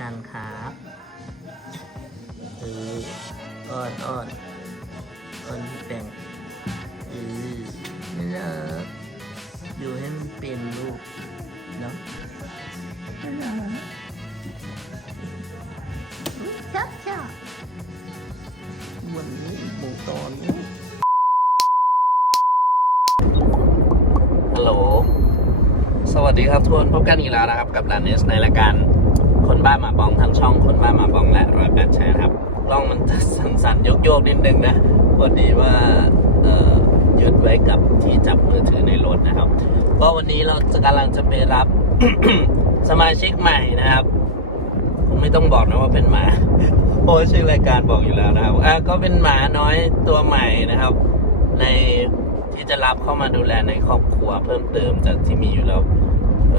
กันครับเอออ้อนอ้อนอ้อนพี่แป้งเออไม่เลิกอยู่ให้มันเป็นลูกเนาะไม่ลิกชอบชอบวันนี้หมูตอนนี้ฮัลโหล สวัสดีครับทุกคนพบกันอีกแล้วนะครับ กับดานเนสในรายการ คนบ้าหมาบองทั้งช่องคนบ้าหมาบองและรอยแปดแชร์ครับกล้องมันสั่นๆโยกๆนิดนึงนะพอดีว่าเออยึดไว้กับที่จับมือถือในรถนะครับก็วันนี้เราจะกำลังจะไปรับสมาชิกใหม่นะครับคงไม่ต้องบอกนะว่าเป็นหมาเพราะชื่อรายการบอกอยู่แล้วนะครับอะก็เป็นหมาน้อยตัวใหม่นะครับ ในที่จะรับเข้ามาดูแลในครอบครัวเพิ่มเติมจากที่มีอยู่แล้ว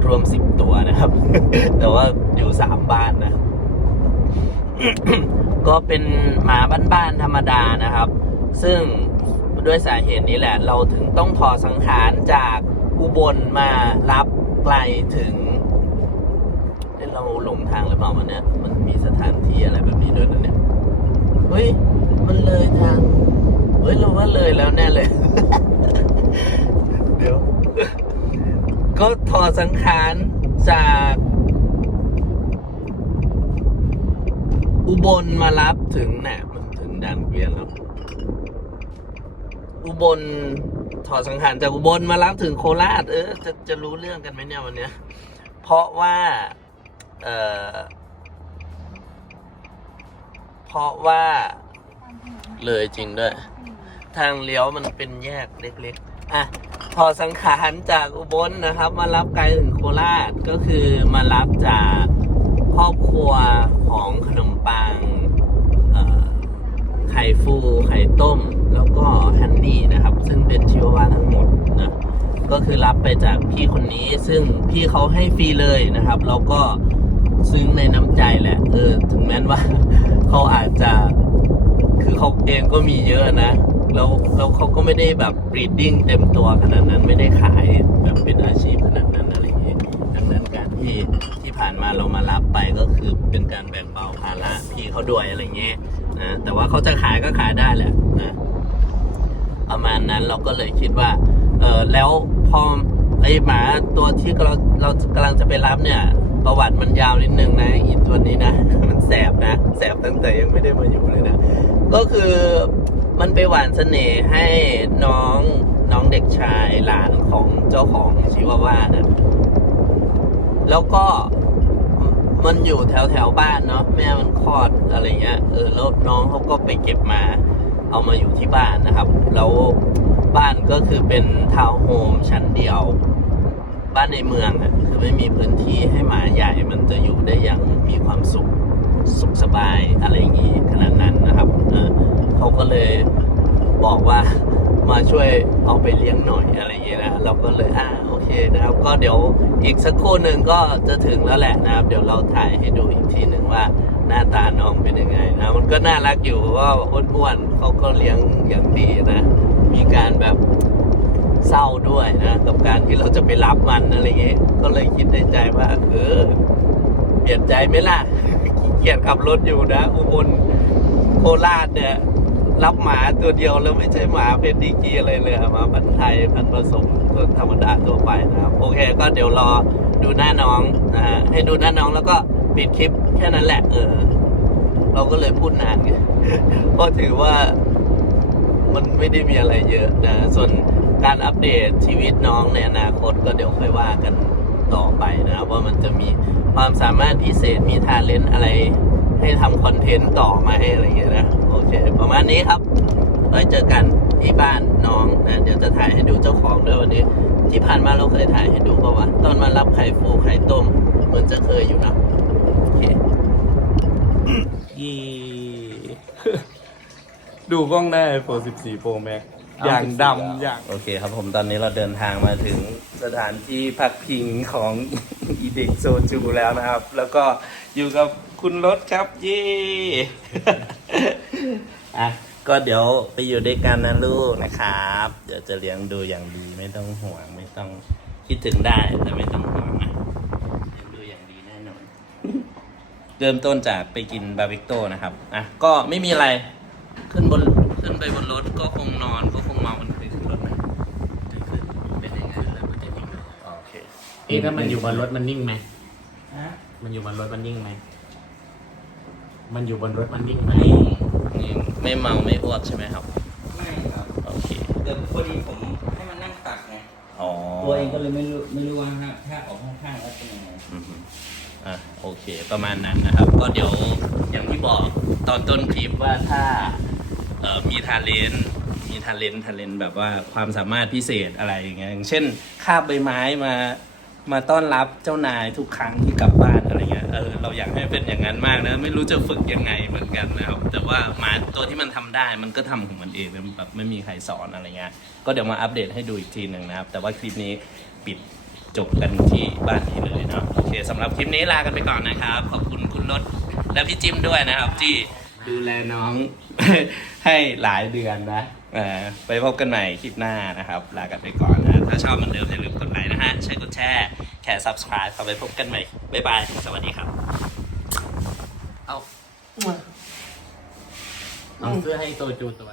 รวมสิบตัวนะครับ แต่ว่าอยู่สามบ้านนะ ก็เป็นหมาบ้านๆธรรมดานะครับ ซึ่งด้วยสาเหตุนี้แหละ เราถึงต้องถอดสังขารจากอุบลมารับไกลถึงเอ๊ะเราหลงทางหรือเปล่ามันเนี่ย มันมีสถานที่อะไรแบบนี้ด้วยนะเนี่ย เฮ้ย มันเลยทาง เฮ้ย เราว่าเลยแล้วแน่เลย ก็ถอดสังขารจาก อุบลมารับถึงเนี่ยมันถึงด่านเกวียนแล้ว อุบลถอดสังขารจากอุบลมารับถึงโคราช เออ จะจะรู้เรื่องกันไหมเนี่ยวันเนี้ย เพราะว่า เออเพราะว่า เลยจริงด้วย ทางเลี้ยวมันเป็นแยกเล็ก ๆ อะ พอสังขารจากอุบลนะครับ มารับไกลถึงโคราชก็คือมารับจากครอบครัวของขนมปังไข่ฟูไข่ต้ม แล้วก็ฮันนี่นะครับ ซึ่งเป็นชิวาวาทั้งหมดนะก็คือรับไปจากพี่คนนี้ซึ่งพี่เขาให้ฟรีเลยนะครับ แล้วก็ซึ้งในน้ำใจแหละเออถึงแม้ว่าเขาอาจจะคือเขาเองก็มีเยอะนะ แล้วแล้วเขาก็ไม่ได้แบบ breeding เต็มตัวขนาดนั้นไม่ได้ขายแบบเป็นอาชีพขนาดนั้นอะไรอย่างเงี้ยดังนั้นการที่ที่ผ่านมาเรามารับไปก็คือเป็นการแบ่งเบาภาระพี่เขาด้วยอะไรเงี้ยนะแต่ว่าเขาจะขายก็ขายได้แหละนะประมาณนั้นเราก็เลยคิดว่าเออแล้วพอไอหมาตัวที่เราเรากำลังจะไปรับเนี่ย ประวัติมันยาวนิดนึงนะอีตัวนี้นะมันแสบนะแสบตั้งแต่ยังไม่ได้มาอยู่เลยนะก็คือ มันไปหวานเสน่ห์ให้น้องน้องเด็กชายหลานของเจ้าของชิวาว่านะแล้วก็มันอยู่แถวแถวบ้านเนาะแม่มันคลอดอะไรเงี้ยเออแล้วน้องเขาก็ไปเก็บมา เอามาอยู่ที่บ้านนะครับ แล้วบ้านก็คือเป็นทาวน์โฮมชั้นเดียว บ้านในเมืองอะคือไม่มีพื้นที่ให้หมาใหญ่มันจะอยู่ได้อย่างมีความสุขสุขสบายอะไรอย่างนี้ขนาดนั้น เขาก็เลยบอกว่ามาช่วยเอาไปเลี้ยงหน่อยอะไรอย่างเงี้ยนะเราก็เลยอ่าโอเคนะครับ ก็เดี๋ยวอีกสักครู่หนึ่งก็จะถึงแล้วแหละนะครับ เดี๋ยวเราถ่ายให้ดูอีกทีหนึ่งว่าหน้าตาน้องเป็นยังไงนะมันก็น่ารักอยู่เพราะว่าอ้วนๆเขาก็เลี้ยงอย่างดีนะ มีการแบบเศร้าด้วยนะกับการที่เราจะไปรับมันอะไรเงี้ยก็เลยคิดในใจว่าเออเปลี่ยนใจไหมล่ะขี้เกียจขับรถอยู่นะ อุบลโคราชเนี่ย รับหมาตัวเดียวแล้วไม่ใช่หมาเป็นดีกีอะไรเลยมาพันธุ์ไทยพันธุ์ผสมตัวธรรมดาทั่วไปนะครับ โอเค ก็เดี๋ยวรอดูหน้าน้องนะฮะให้ดูหน้าน้องแล้วก็ปิดคลิปแค่นั้นแหละ เออ เราก็เลยพูดนานไงเพราะถือว่ามันไม่ได้มีอะไรเยอะนะ ส่วนการอัปเดตชีวิตน้องในอนาคตก็เดี๋ยวค่อยว่ากันต่อไปนะครับว่ามันจะมีความสามารถพิเศษมีทาเลนต์อะไรให้ทำคอนเทนต์ต่อมาให้อะไรอย่างเงี้ยนะ นี้ครับไว้เจอกันที่บ้านน้องนะเดี๋ยวจะถ่ายให้ดูเจ้าของด้วยวันนี้ ที่ผ่านมาเราเคยถ่ายให้ดูป่าวะตอนมารับไข่ฟูไข่ต้มเหมือนจะเคยอยู่นะโอเคยีดูกล้องได้ iPhone 14 Pro Max อย่างดำอย่างโอเคครับผมตอนนี้เราเดินทางมาถึงสถานที่พักพิงของอีเด็กโซจูแล้วนะครับ แล้วก็อยู่กับคุณรถครับเย่ อะก็เดี๋ยวไปอยู่ด้วยกันนะลูกนะครับ เดี๋ยวจะเลี้ยงดูอย่างดีไม่ต้องห่วงไม่ต้องคิดถึงได้แต่ไม่ต้องห่วงนะเลี้ยงดูอย่างดีแน่นอนเริ่มต้นจากไปกินบาร์บีโตนะครับอะก็ไม่มีอะไรขึ้นบนขึ้นไปบนรถก็คงนอนก็คงเมามันเคยขึ้นรถไหมเคยขึ้นเป็นยังไงแล้วมันจะนิ่งไหมโอเคนี่ถ้ามันอยู่บนรถมันนิ่งไหมมันอยู่บนรถมันนิ่งไหมมันอยู่บนรถมันนิ่งไหมนี่ ไม่เมาไม่อ้วกใช่ไหมครับ ไม่ครับโอเคแต่พอดีผมให้มันนั่งตักไงอ๋อตัวเองก็เลยไม่รู้ไม่รู้ว่าถ้าถ้าออกข้างๆแล้วเป็นยังไงอือฮึอะโอเค ประมาณนั้นนะครับ ก็เดี๋ยวอย่างที่บอกตอนต้นคลิปว่าถ้าเอ่อมีทาเลนมีทาเลนทาเลนแบบว่าความสามารถพิเศษอะไรอย่างเงี้ยอย่างเช่นคาบใบไม้มา มาต้อนรับเจ้านายทุกครั้งที่กลับบ้านอะไรเงี้ย เออเราอยากให้เป็นอย่างนั้นมากนะ ไม่รู้จะฝึกยังไงเหมือนกันนะครับ แต่ว่าหมาตัวที่มันทำได้มันก็ทำของมันเองแบบไม่มีใครสอนอะไรเงี้ย ก็เดี๋ยวมาอัปเดตให้ดูอีกทีหนึ่งนะครับ แต่ว่าคลิปนี้ปิดจบกันที่บ้านนี้เลยเนาะโอเคสำหรับคลิปนี้ลากันไปก่อนนะครับ ขอบคุณคุณรถและพี่จิมด้วยนะครับ ที่ดูแลน้องให้หลายเดือนนะไปพบกันใหม่คลิปหน้านะครับ ลากันไปก่อนนะ ถ้าชอบมือนเดิมอย่าลืมกดไลค์นะฮะ ช่วยกดแชร์แค่ subscribe เข้าไปพบกันใหม่ บ๊ายบาย สวัสดีครับ เอาเอาเสื้อให้โตจูตัว